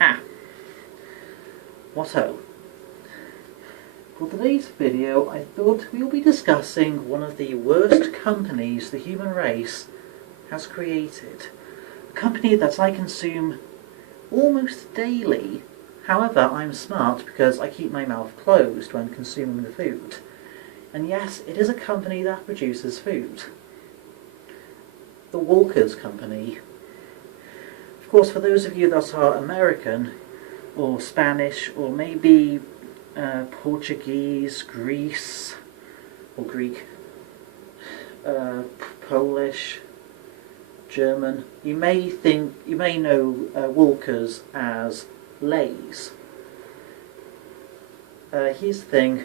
Ah, what-o. For today's video, I thought we'll be discussing one of the worst companies the human race has created. A company that I consume almost daily. However, I'm smart because I keep my mouth closed when consuming the food. And yes, it is a company that produces food. The Walkers Company. Of course, for those of you that are American, or Spanish, or maybe Portuguese, Greece, or Greek, Polish, German, you may know Walkers as Lay's. Here's the thing,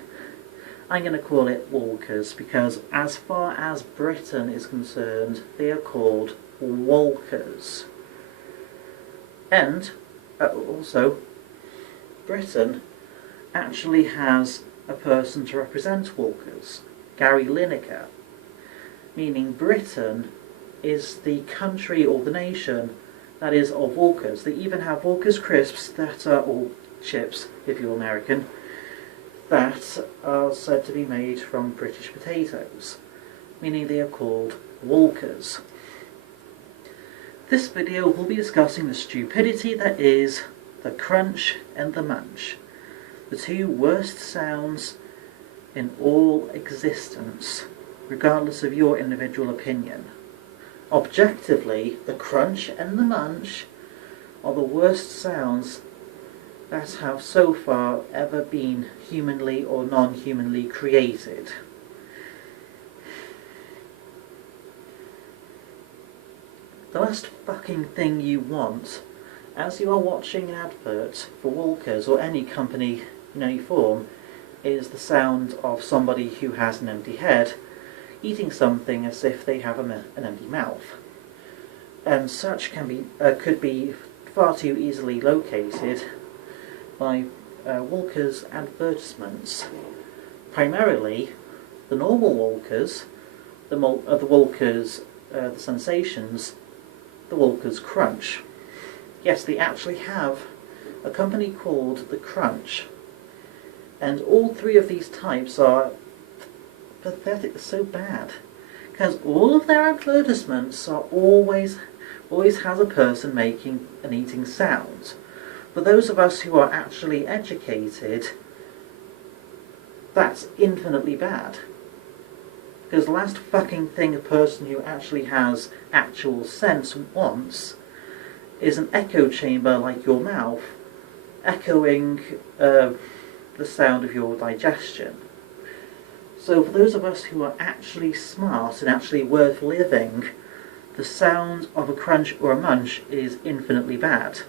I'm going to call it Walkers because as far as Britain is concerned, they are called Walkers. And also, Britain actually has a person to represent Walkers, Gary Lineker, meaning Britain is the country or the nation that is of Walkers. They even have Walkers crisps that are, or chips if you're American, that are said to be made from British potatoes, meaning they are called Walkers. This video will be discussing the stupidity that is the crunch and the munch, the two worst sounds in all existence, regardless of your individual opinion. Objectively, the crunch and the munch are the worst sounds that have so far ever been humanly or non-humanly created. The last fucking thing you want, as you are watching an advert for Walkers or any company in any form, is the sound of somebody who has an empty head eating something as if they have an empty mouth. And such could be far too easily located by Walkers advertisements. Primarily, the normal Walkers, the Walkers, the Sensations, the Walkers Crunch. Yes, they actually have a company called The Crunch. And all three of these types are pathetic, so bad. Because all of their advertisements are always has a person making and eating sounds. For those of us who are actually educated, that's infinitely bad. Because the last fucking thing a person who actually has actual sense wants is an echo chamber like your mouth, echoing the sound of your digestion. So for those of us who are actually smart and actually worth living, the sound of a crunch or a munch is infinitely bad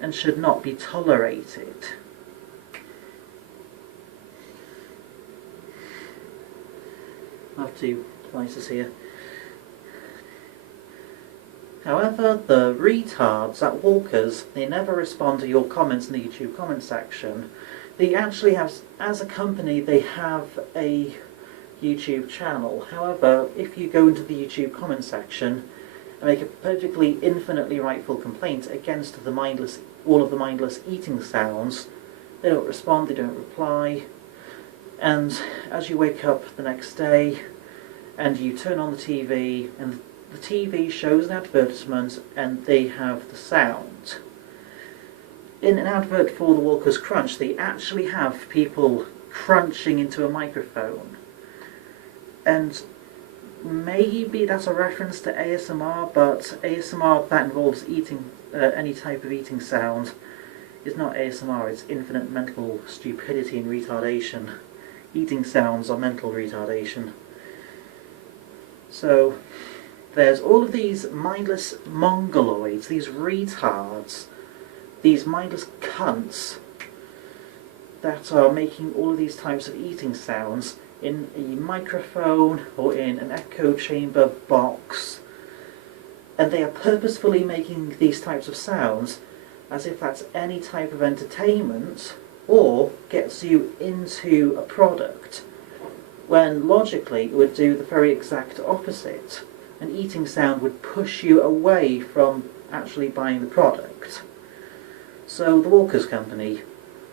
and should not be tolerated. I have two devices here. However, the retards at Walkers, they never respond to your comments in the YouTube comment section. They actually have, as a company, they have a YouTube channel. However, if you go into the YouTube comment section and make a perfectly infinitely rightful complaint against all of the mindless eating sounds, they don't respond, they don't reply, and as you wake up the next day and you turn on the TV and the TV shows an advertisement and they have the sound. In an advert for the Walkers Crunch, they actually have people crunching into a microphone. And maybe that's a reference to ASMR, but ASMR that involves eating any type of eating sound is not ASMR, it's infinite mental stupidity and retardation. Eating sounds are mental retardation. So there's all of these mindless mongoloids, these retards, these mindless cunts that are making all of these types of eating sounds in a microphone or in an echo chamber box, and they are purposefully making these types of sounds as if that's any type of entertainment or gets you into a product, when logically it would do the very exact opposite. An eating sound would push you away from actually buying the product. So, the Walkers Company.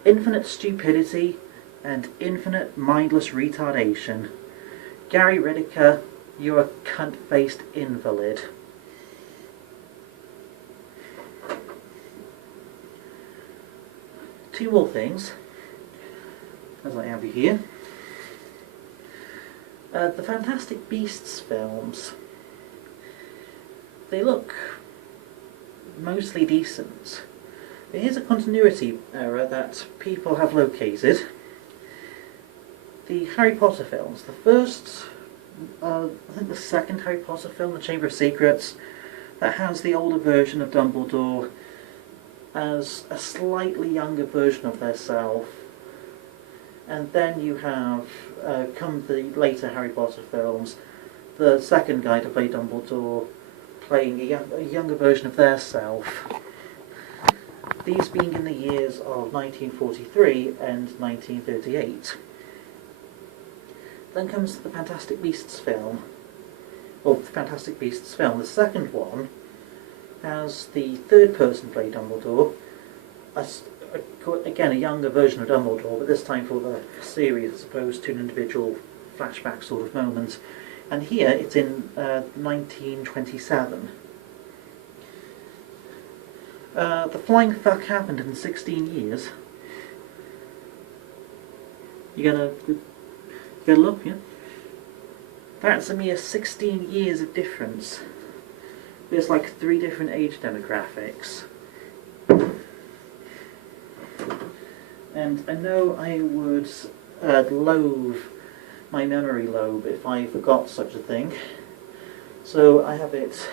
Infinite stupidity and infinite mindless retardation. Gary Lineker, you're a cunt-faced invalid. Two more things, as I have you here. The Fantastic Beasts films. They look mostly decent. But here's a continuity error that people have located. The Harry Potter films. The first, I think the second Harry Potter film, The Chamber of Secrets, that has the older version of Dumbledore as a slightly younger version of theirself. And then you have, come the later Harry Potter films, the second guy to play Dumbledore playing a younger version of their self. These being in the years of 1943 and 1938. Then comes the Fantastic Beasts film. Or the Fantastic Beasts film. The second one has the third person play Dumbledore. Again, a younger version of Dumbledore, but this time for the series as opposed to an individual flashback sort of moment. And here it's in 1927. The flying fuck happened in 16 years. You gotta look, yeah? That's a mere 16 years of difference. There's like 3 different age demographics. And I know I would loathe my memory lobe if I forgot such a thing. So I have it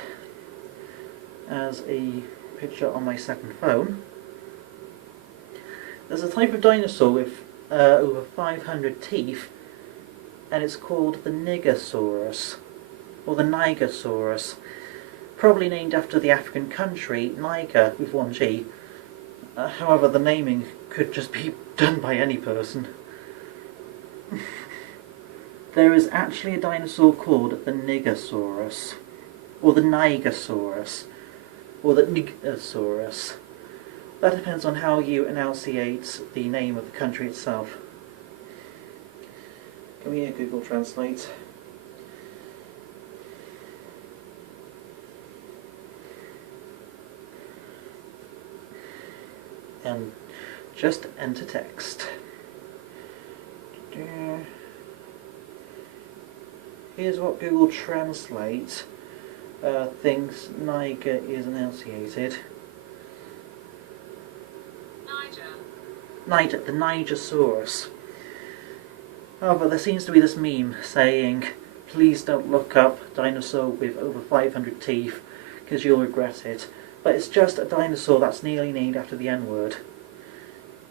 as a picture on my second phone. There's a type of dinosaur with over 500 teeth, and it's called the Nigersaurus, or the Nigersaurus, probably named after the African country Niger with one G. However, the naming could just be done by any person. There is actually a dinosaur called the Nigersaurus, or the Nigersaurus, or the Nigersaurus. That depends on how you enunciate the name of the country itself. Come here, Google Translate. And just enter text. Here's what Google Translate thinks Niger is enunciated. Niger, the Nigersaurus. However, there seems to be this meme saying, please don't look up dinosaur with over 500 teeth, because you'll regret it. But it's just a dinosaur that's nearly named after the N-word.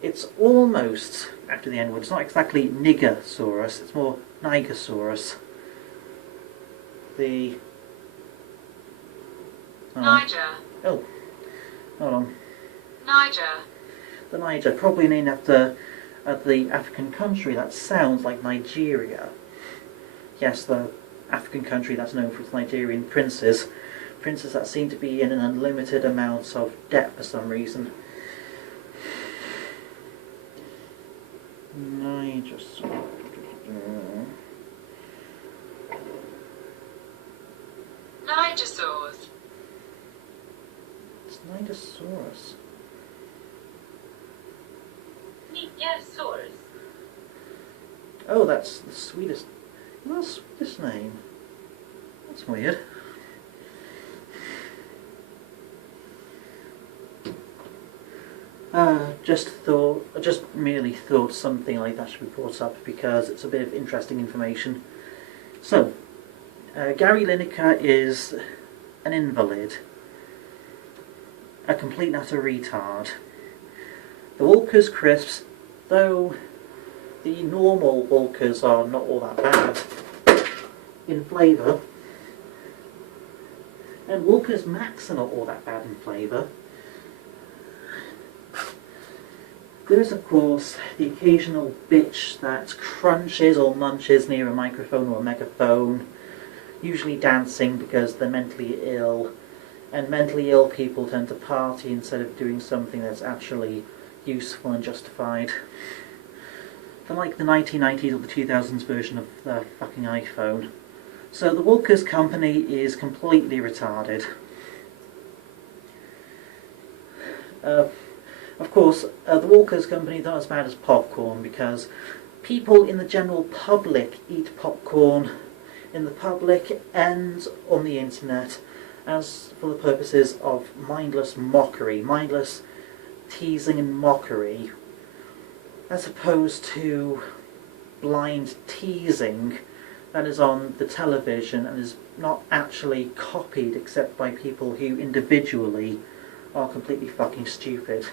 It's almost after the N-word. It's not exactly Nigersaurus, it's more Nigersaurus. The... Niger. Oh, hold on. Niger. The Niger, probably named after the African country that sounds like Nigeria. Yes, the African country that's known for its Nigerian princes. Princes that seem to be in an unlimited amount of debt for some reason. Nigersaurus. Nigersaurs. It's Nigersaurus. Nigersaurus. Oh, that's the sweetest. That's the sweetest name. That's weird. Just merely thought something like that should be brought up because it's a bit of interesting information. So, Gary Lineker is an invalid, a complete and utter retard. The Walker's crisps, though the normal Walkers are not all that bad in flavour, and Walker's Max are not all that bad in flavour. There is, of course, the occasional bitch that crunches or munches near a microphone or a megaphone, usually dancing because they're mentally ill, and mentally ill people tend to party instead of doing something that's actually useful and justified. They're like the 1990s or the 2000s version of the fucking iPhone. So the Walkers Company is completely retarded. Of course, the Walkers Company is not as bad as popcorn, because people in the general public eat popcorn in the public and on the internet as for the purposes of mindless mockery, mindless teasing and mockery, as opposed to blind teasing that is on the television and is not actually copied except by people who individually are completely fucking stupid.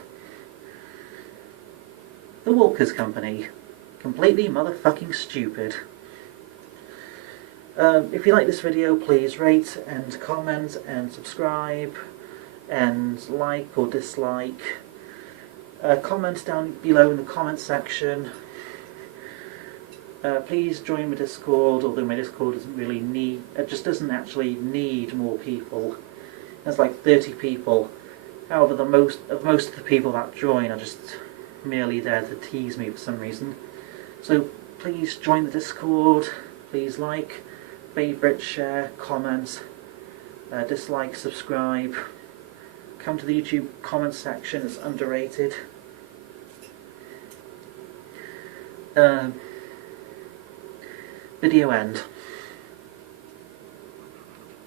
The Walkers Company. Completely motherfucking stupid. If you like this video, please rate and comment and subscribe and like or dislike. Comment down below in the comment section. Please join my Discord, although my Discord doesn't really need, it just doesn't actually need more people. There's like 30 people. However, most of the people that join are just merely there to tease me for some reason. So please join the Discord, please like, favourite, share, comment, dislike, subscribe. Come to the YouTube comment section, it's underrated. Video end.